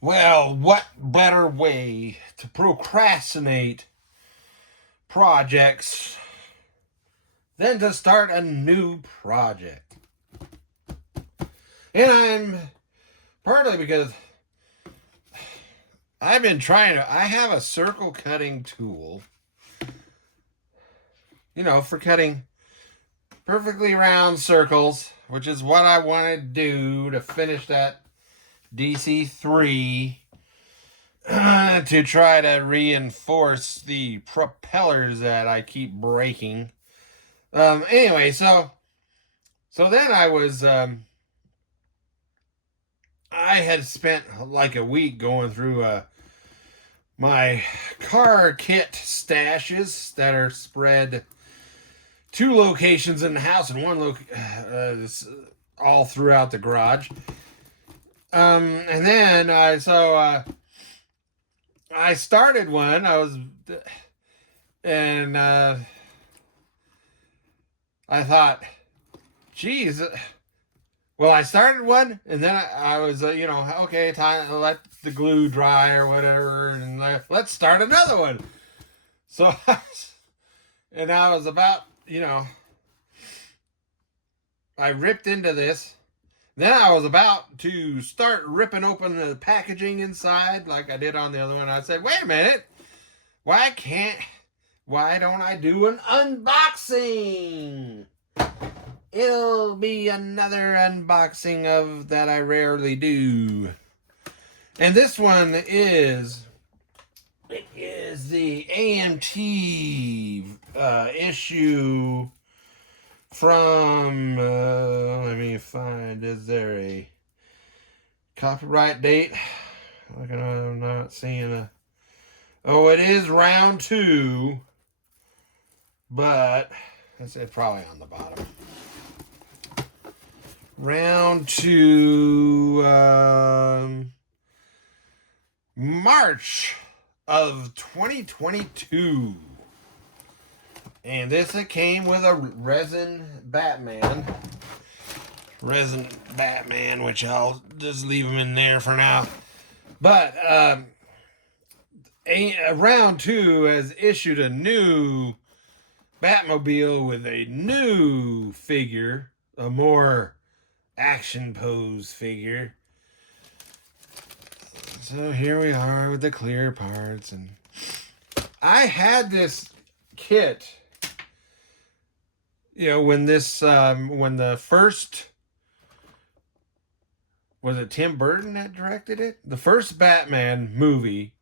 Well, what better way to procrastinate projects than to start a new project? And I'm partly because I've been trying to, I have a circle cutting tool, for cutting perfectly round circles, which is what I want to do to finish that DC3 to try to reinforce the propellers that I keep breaking. Anyway, so then I had spent like a week going through my car kit stashes that are spread 2 locations in the house and all throughout the garage. And then I started one. I thought, geez. Well, I started one, and then I was, okay, time to let the glue dry or whatever, and let's start another one. So, and I was about, I ripped into this. Then I was about to start ripping open the packaging inside like I did on the other one. I said, wait a minute. Why don't I do an unboxing? It'll be another unboxing of that I rarely do. And this one is the AMT issue from, let me find, is there a copyright date? I'm not seeing it is round 2, but it's probably on the bottom. Round 2, March of 2022. And this came with a resin Batman, which I'll just leave him in there for now. But round 2 has issued a new Batmobile with a new figure, a more action pose figure. So here we are with the clear parts, and I had this kit, when the first, was it Tim Burton that directed it? The first Batman movie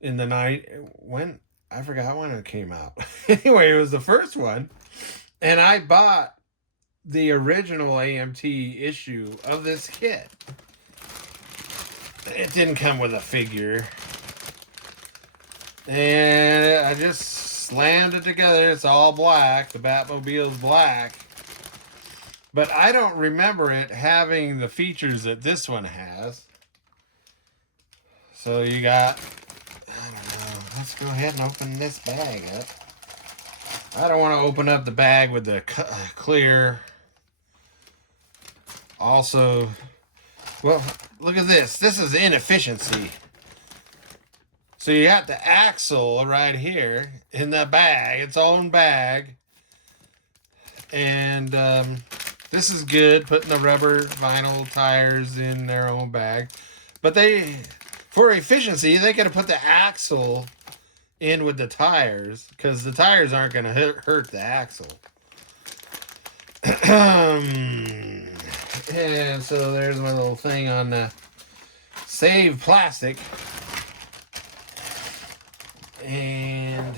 in the night, I forgot when it came out. Anyway, it was the first one, and I bought the original AMT issue of this kit. It didn't come with a figure, and I just slammed it together. It's all black. The Batmobile's black, but I don't remember it having the features that this one has. So you got, I don't know, let's go ahead and open this bag up. I don't want to open up the bag with the clear. Also, well, look at this. This is inefficiency. So you got the axle right here in the bag, its own bag. And this is good, putting the rubber vinyl tires in their own bag. But for efficiency, they could have put the axle in with the tires, because the tires aren't going to hurt the axle. And so there's my little thing on the save plastic. And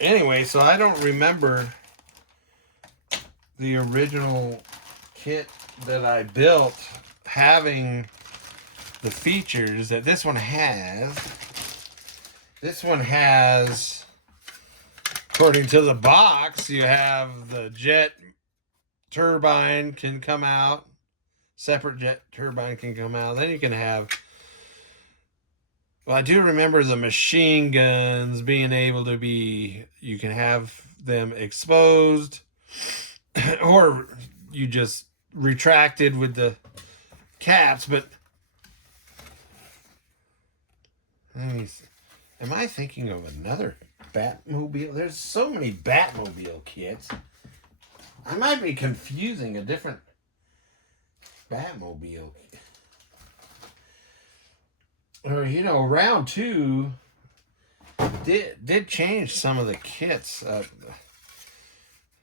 anyway, so I don't remember the original kit that I built having the features that this one has. This one has, according to the box, you have the jet turbine can come out. Separate jet turbine can come out. Then you can have, well, I do remember the machine guns being able to be, you can have them exposed, or you just retracted with the caps, but am I thinking of another Batmobile? There's so many Batmobile kits. I might be confusing a different Batmobile. Or, you know, round 2 did change some of the kits.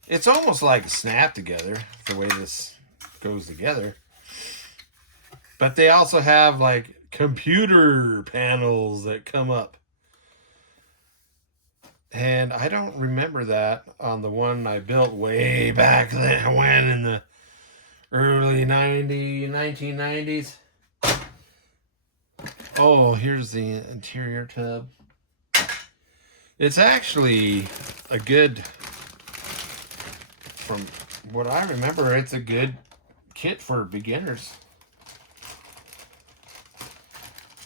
It's almost like a snap together, the way this goes together. But they also have like computer panels that come up. And I don't remember that on the one I built way back then, when in the early 1990s. Oh, here's the interior tub. It's actually a good, from what I remember, it's a good kit for beginners.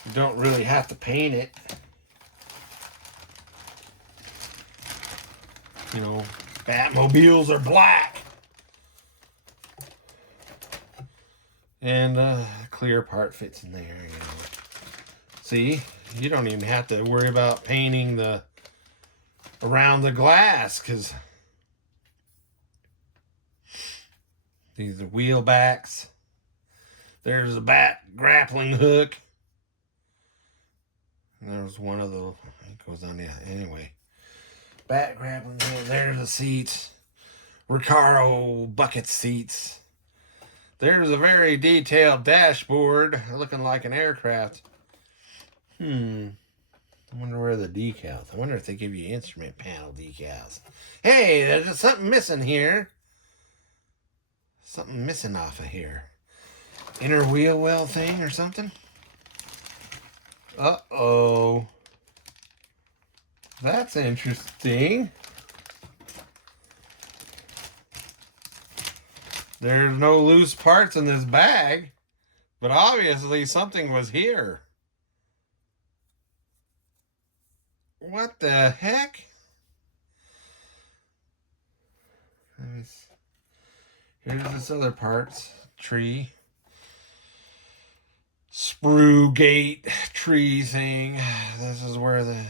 You don't really have to paint it. You know, Batmobiles are black. And clear part fits in there, you know. See, you don't even have to worry about painting the around the glass, because these are wheel backs. There's a bat grappling hook. And there's one of the, it goes on the, anyway. Bat grappling hook. There's the seats. Recaro bucket seats. There's a very detailed dashboard looking like an aircraft. I wonder where the decals. I wonder if they give you instrument panel decals. Hey, there's something missing here. Something missing off of here. Inner wheel well thing or something? Uh-oh. That's interesting. There's no loose parts in this bag, but obviously something was here. What the heck? Here's this other parts. Tree. Sprue-gate tree thing. This is where the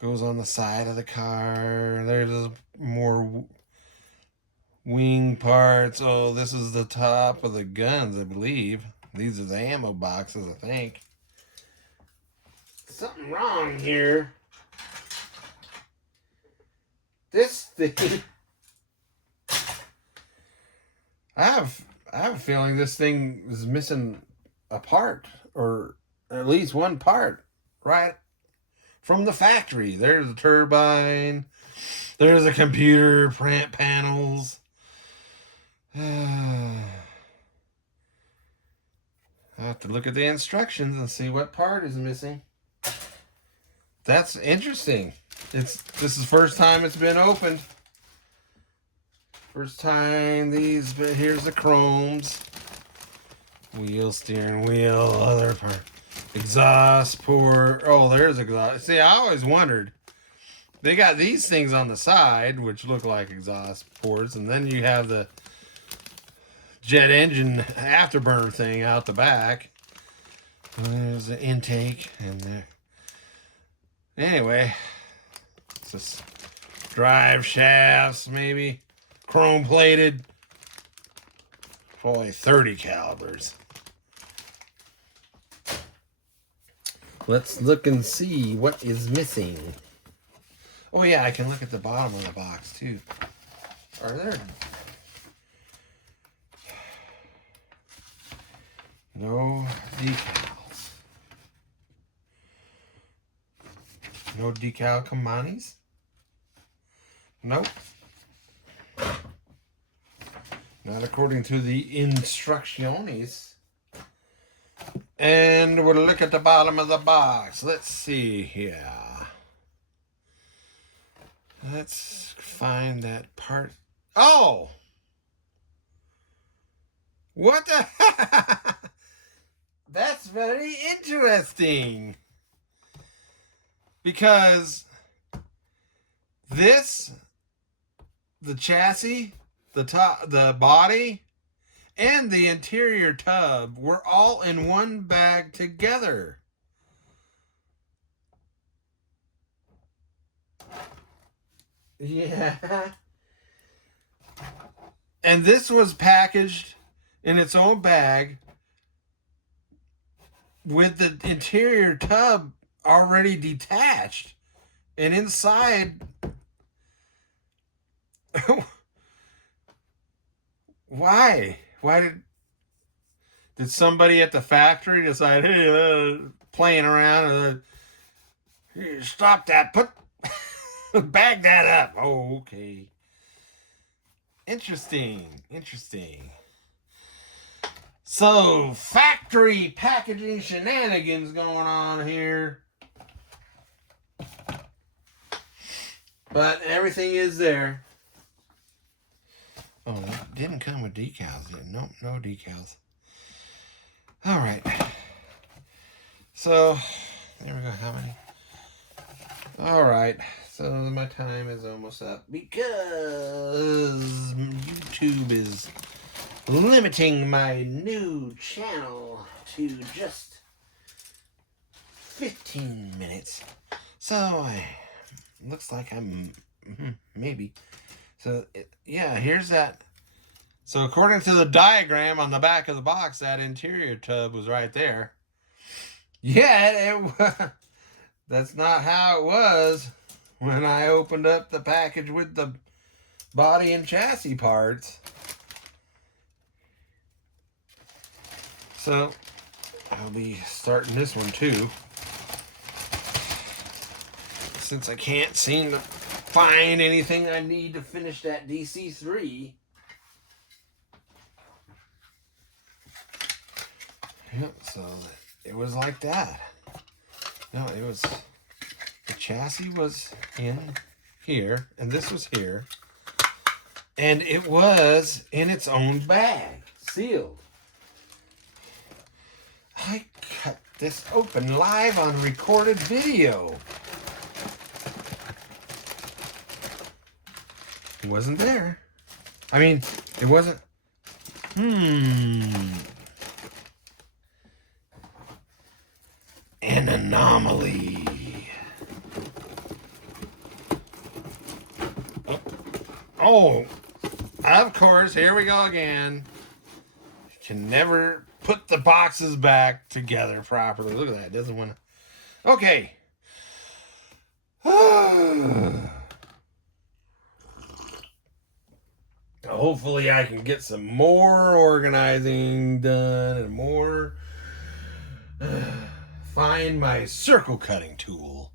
goes on the side of the car. There's more wing parts. Oh, this is the top of the guns, I believe. These are the ammo boxes, I think. Something wrong here. This thing. I have a feeling this thing is missing a part, or at least one part, right from the factory. There's a turbine. There's the computer panels. I have to look at the instructions and see what part is missing. That's interesting. This is the first time it's been opened. First time these, but here's the chromes. Wheel, steering wheel, other part. Exhaust port. Oh, there's exhaust. See, I always wondered. They got these things on the side, which look like exhaust ports, and then you have the jet engine afterburner thing out the back. And there's the intake, and there. Anyway, it's just drive shafts, maybe chrome plated. Probably 30 calibers. Let's look and see what is missing. Oh yeah, I can look at the bottom of the box too. Are there no decals? No decal Kamanis? Nope. Not according to the instructions. And we'll look at the bottom of the box. Let's see here. Let's find that part. Oh! What the That's very interesting. Because this, the chassis, the body, and the interior tub were all in one bag together. Yeah. And this was packaged in its own bag with the interior tub already detached. And inside, why? Why did somebody at the factory decide, hey, playing around, stop that, bag that up. Oh, okay. Interesting. So, factory packaging shenanigans going on here. But everything is there. Oh, it didn't come with decals. Nope, no decals. All right. So, there we go. How many? All right. So, my time is almost up because YouTube is limiting my new channel to just 15 minutes. So, looks like I'm maybe. So, yeah, here's that. So, according to the diagram on the back of the box, that interior tub was right there. Yeah, that's not how it was when I opened up the package with the body and chassis parts. So, I'll be starting this one too, since I can't seem to find anything I need to finish that DC3. Yep, so it was like that. No, it was, the chassis was in here, and this was here, and it was in its own bag, sealed. I cut this open live on recorded video. It wasn't there. I mean, it wasn't. An anomaly. Oh, of course, here we go again. You can never put the boxes back together properly. Look at that. It doesn't want to. Okay. Hopefully I can get some more organizing done and more. Find my circle cutting tool.